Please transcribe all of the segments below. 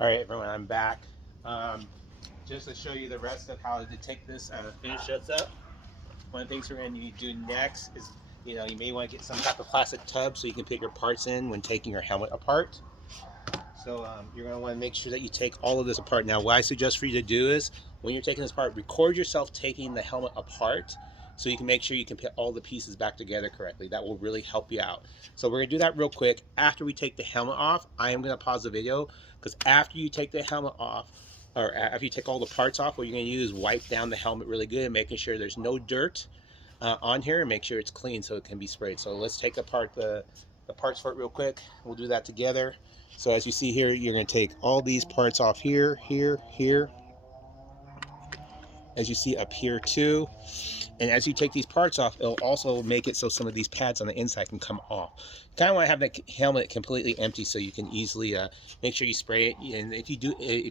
All right, everyone, I'm back. Just to show you the rest of how to take this finish this up. One of the things we're going to need to do next is, you may want to get some type of plastic tub so you can put your parts in when taking your helmet apart. So you're going to want to make sure that you take all of this apart. Now, what I suggest for you to do is, when you're taking this apart, record yourself taking the helmet apart so you can make sure you can put all the pieces back together correctly. That will really help you out. So we're going to do that real quick. After we take the helmet off, I am going to pause the video, because after you take the helmet off, or after you take all the parts off, what you're going to do is wipe down the helmet really good, making sure there's no dirt on here, and make sure it's clean so it can be sprayed. So let's take apart the parts for it real quick. We'll do that together. So as you see here, you're going to take all these parts off here, here, here. As you see up here too. And as you take these parts off, it'll also make it so some of these pads on the inside can come off. You kind of want to have that helmet completely empty so you can easily make sure you spray it. And if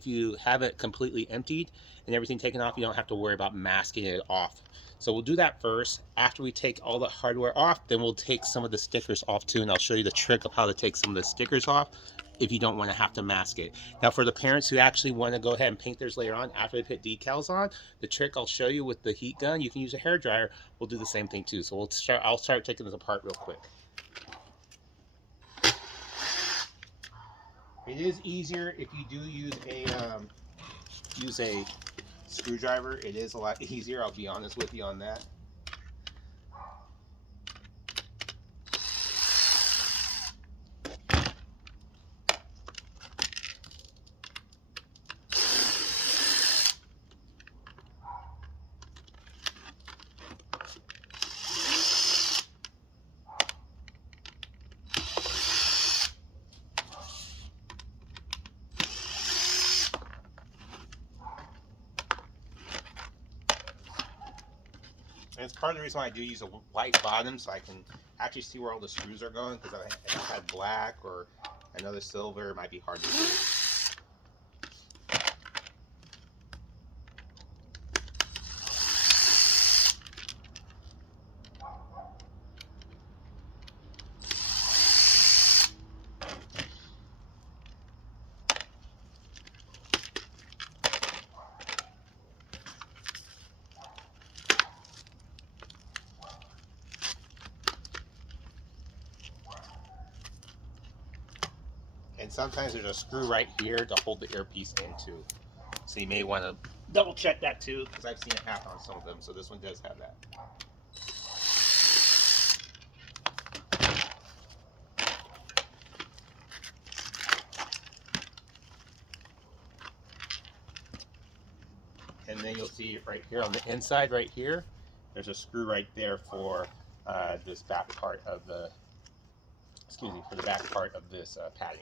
you have it completely emptied and everything taken off, you don't have to worry about masking it off. So we'll do that first. After we take all the hardware off, then we'll take some of the stickers off too, and I'll show you the trick of how to take some of the stickers off if you don't want to have to mask it. Now, for the parents who actually want to go ahead and paint theirs later on after they put decals on, the trick I'll show you with the heat gun, you can use a hair dryer. We'll do the same thing too. So I'll start taking this apart real quick. It is easier if you do use a screwdriver. It is a lot easier, I'll be honest with you on that. And it's part of the reason why I do use a white bottom, so I can actually see where all the screws are going, because if I had black or another silver, it might be hard to see. And sometimes there's a screw right here to hold the earpiece in too. So you may want to double check that too, because I've seen it happen on some of them. So this one does have that. And then you'll see right here on the inside right here, there's a screw right there for this back part of the, for the back part of this padding.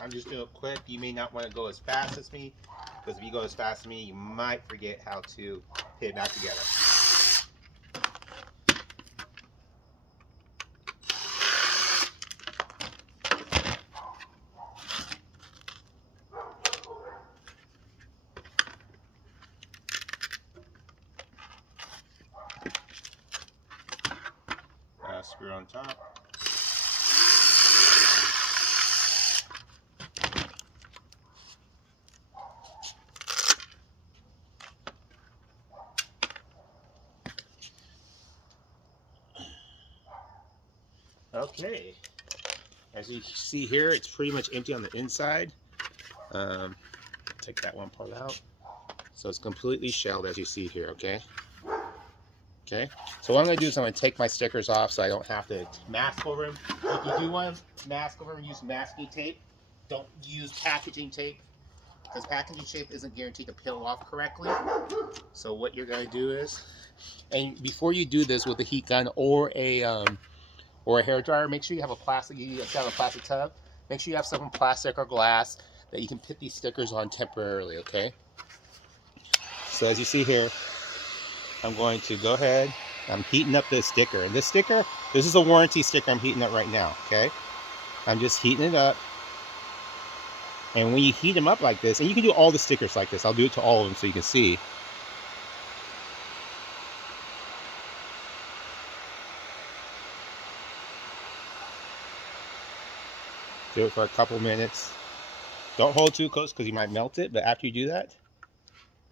I'm just doing it quick. You may not want to go as fast as me, because if you go as fast as me, you might forget how to put it back together. Screw on top. Okay, as you see here, it's pretty much empty on the inside. Take that one part out. So it's completely shelled, as you see here, okay? Okay, so what I'm going to do is I'm going to take my stickers off so I don't have to mask over them. If you do want to mask over them, use masking tape. Don't use packaging tape, because packaging tape isn't guaranteed to peel off correctly. So what you're going to do is, and before you do this with a heat gun or a hair dryer, make sure you have a plastic tub. Make sure you have some plastic or glass that you can put these stickers on temporarily, okay? So as you see here, I'm going to go ahead. I'm heating up this sticker. And this sticker, this is a warranty sticker I'm heating up right now, okay? I'm just heating it up. And when you heat them up like this, and you can do all the stickers like this. I'll do it to all of them so you can see. Do it for a couple minutes. Don't hold too close because you might melt it, but after you do that,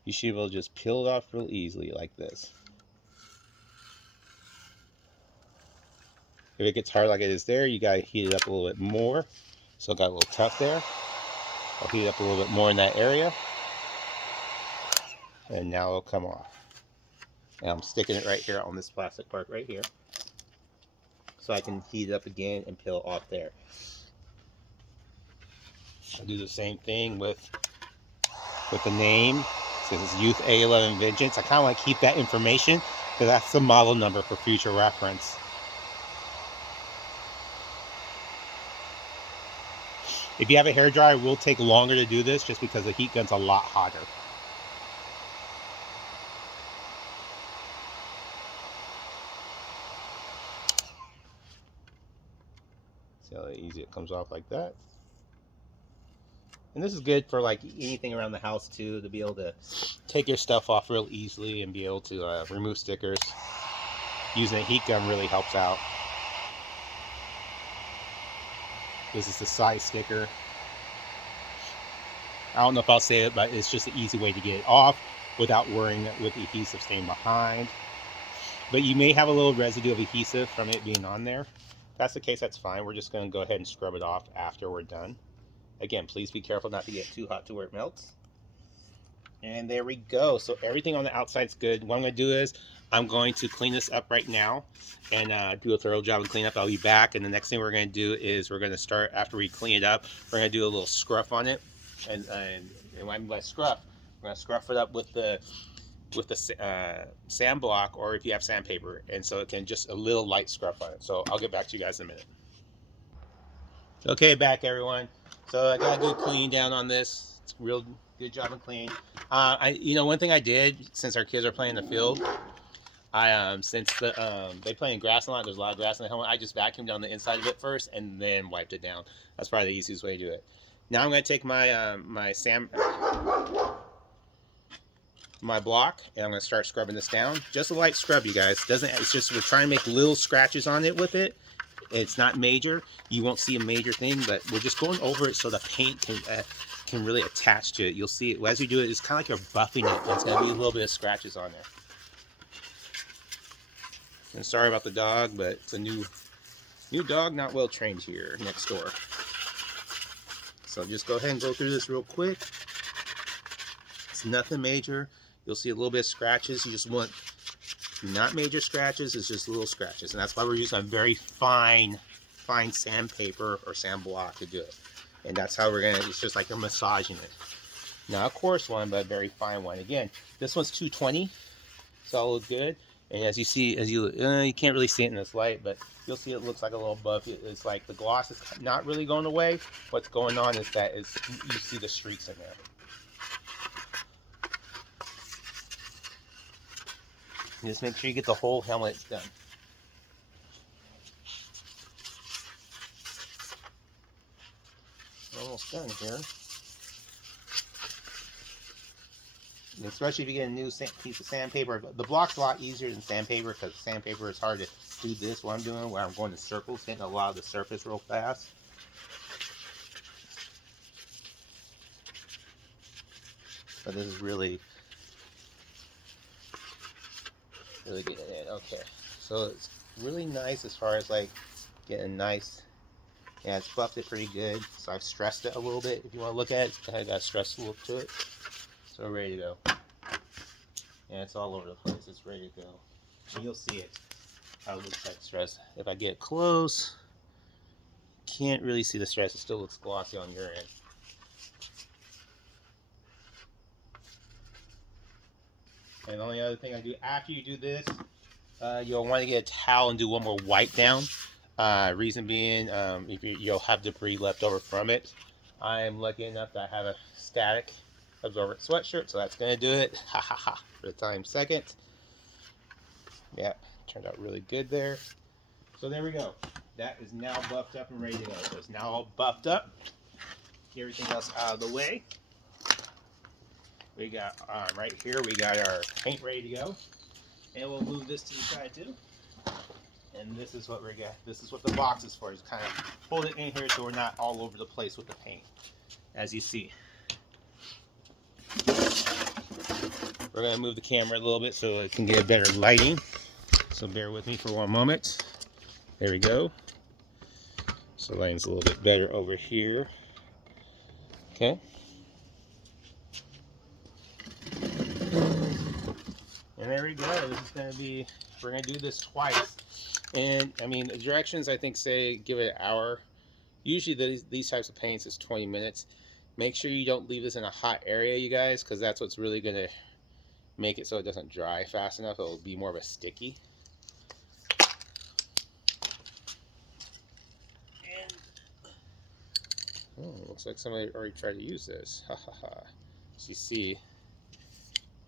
you should be able to just peel it off real easily like this. If it gets hard like it is there, you gotta heat it up a little bit more. So it got a little tough there. I'll heat it up a little bit more in that area. And now it'll come off. And I'm sticking it right here on this plastic part right here. So I can heat it up again and peel it off there. I'll do the same thing with the name. So this is Youth A11 Vengeance. I kind of want to keep that information because that's the model number for future reference. If you have a hairdryer, it will take longer to do this just because the heat gun's a lot hotter. See how easy it comes off like that. And this is good for like anything around the house too, to be able to take your stuff off real easily and be able to remove stickers. Using a heat gun really helps out. This is the size sticker. I don't know if I'll say it, but it's just an easy way to get it off without worrying with the adhesive staying behind. But you may have a little residue of adhesive from it being on there. If that's the case, that's fine. We're just going to go ahead and scrub it off after we're done. Again, please be careful not to get too hot to where it melts. And there we go. So everything on the outside's good. What I'm going to do is I'm going to clean this up right now and do a thorough job of cleanup. I'll be back. And the next thing we're going to do is we're going to start, after we clean it up, we're going to do a little scruff on it. And what I mean by scruff, we're going to scruff it up with the sand block, or if you have sandpaper, and so it can just a little light scruff on it. So I'll get back to you guys in a minute. Okay, back everyone. So I got a good clean down on this. It's a real good job of clean. One thing I did since our kids are playing in the field, since they play in grass a lot, there's a lot of grass in the helmet, I just vacuumed down the inside of it first and then wiped it down. That's probably the easiest way to do it. Now I'm going to take my my block and I'm going to start scrubbing this down. Just a light scrub, you guys. It's just we're trying to make little scratches on it with it. It's not major. You won't see a major thing, but we're just going over it so the paint can really attach to it. You'll see it as you do it. It's kind of like you're buffing it. There's going to be a little bit of scratches on there. And sorry about the dog, but it's a new dog, not well trained here next door. So just go ahead and go through this real quick. It's nothing major. You'll see a little bit of scratches. You just want not major scratches, it's just little scratches. And that's why we're using a very fine sandpaper or sand block to do it. And that's how it's just like you're massaging it. Not a coarse one, but a very fine one. Again, this one's 220, so it'll look good. And as you see, you can't really see it in this light, but you'll see it looks like a little buff. It's like the gloss is not really going away. What's going on is that you see the streaks in there. Just make sure you get the whole helmet done. Almost done here. And especially if you get a new piece of sandpaper. The block's a lot easier than sandpaper because sandpaper is hard to do this, what I'm doing, where I'm going in circles, hitting a lot of the surface real fast. But this is really getting it. Okay, so it's really nice as far as like getting nice. Yeah, it's buffed it pretty good. So I've stressed it a little bit. If you want to look at it, I got a stress look to it. So we're ready to go. Yeah, it's all over the place. It's ready to go. And you'll see it, how it looks like stress. If I get close, can't really see the stress. It still looks glossy on your end. And the only other thing I do after you do this, you'll want to get a towel and do one more wipe down. Reason being, if you'll have debris left over from it. I am lucky enough that I have a absorbent sweatshirt, so that's gonna do it. Ha ha ha. For the time second. Yeah, turned out really good there. So there we go. That is now buffed up and ready to go. So it's now all buffed up. Get everything else out of the way. We got right here, we got our paint ready to go. And we'll move this to the side too. And this is what we got. This is what the box is for. Just kind of hold it in here so we're not all over the place with the paint. As you see. We're going to move the camera a little bit so it can get better lighting. So bear with me for one moment. There we go. So lighting's a little bit better over here. Okay. And there we go. This is going to be, we're going to do this twice. And I mean, the directions I think say give it an hour. Usually these types of paints is 20 minutes. Make sure you don't leave this in a hot area, you guys, because that's what's really going to make it so it doesn't dry fast enough. It'll be more of a sticky. And oh, looks like somebody already tried to use this. Ha ha ha. As you see,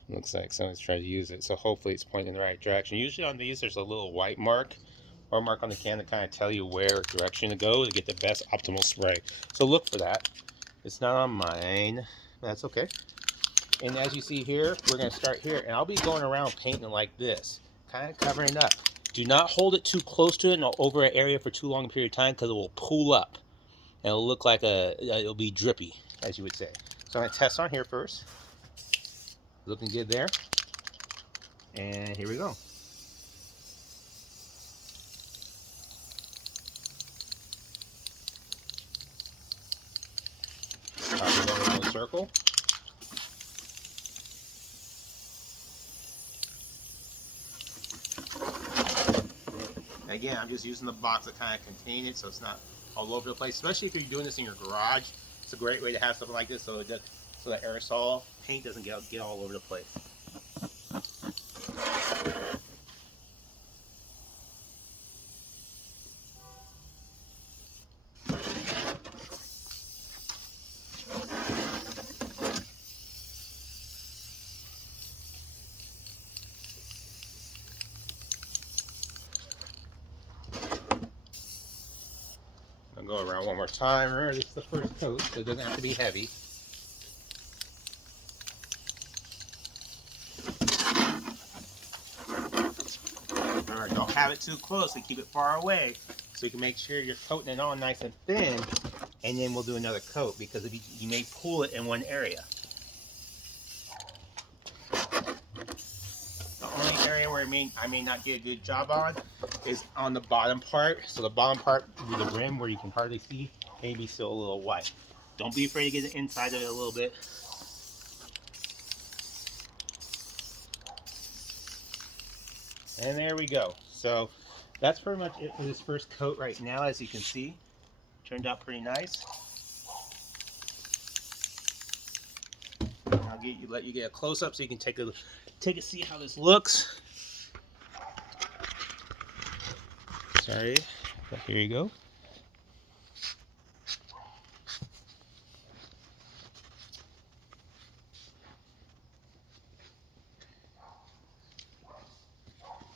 looks like somebody's tried to use it. So hopefully it's pointing in the right direction. Usually on these there's a little white mark or mark on the can to kind of tell you where direction to go to get the best optimal spray. So look for that. It's not on mine. That's okay. And as you see here, we're going to start here. And I'll be going around painting like this, kind of covering it up. Do not hold it too close to it and over an area for too long a period of time because it will pool up. And it'll look like it'll be drippy, as you would say. So I'm going to test on here first. Looking good there. And here we go. Copy one little circle. Again, I'm just using the box to kind of contain it so it's not all over the place. Especially if you're doing this in your garage, it's a great way to have something like this so it does, so that aerosol paint doesn't get all over the place. I'll go around one more time. Remember, this is the first coat, so it doesn't have to be heavy. Remember, don't have it too close and keep it far away so you can make sure you're coating it on nice and thin, and then we'll do another coat because if you may pull it in one area. The only area where I may not get a good job on is on the bottom part. So the bottom part with the rim where you can hardly see, maybe still a little white. Don't be afraid to get the inside of it a little bit. And there we go. So that's pretty much it for this first coat right now. As you can see, turned out pretty nice. I'll let you get a close up so you can take a see how this looks. Sorry, but here you go.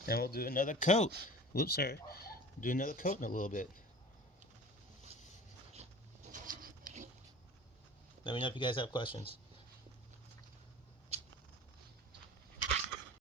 And we'll do another coat. Whoops, sorry. Do another coat in a little bit. Let me know if you guys have questions.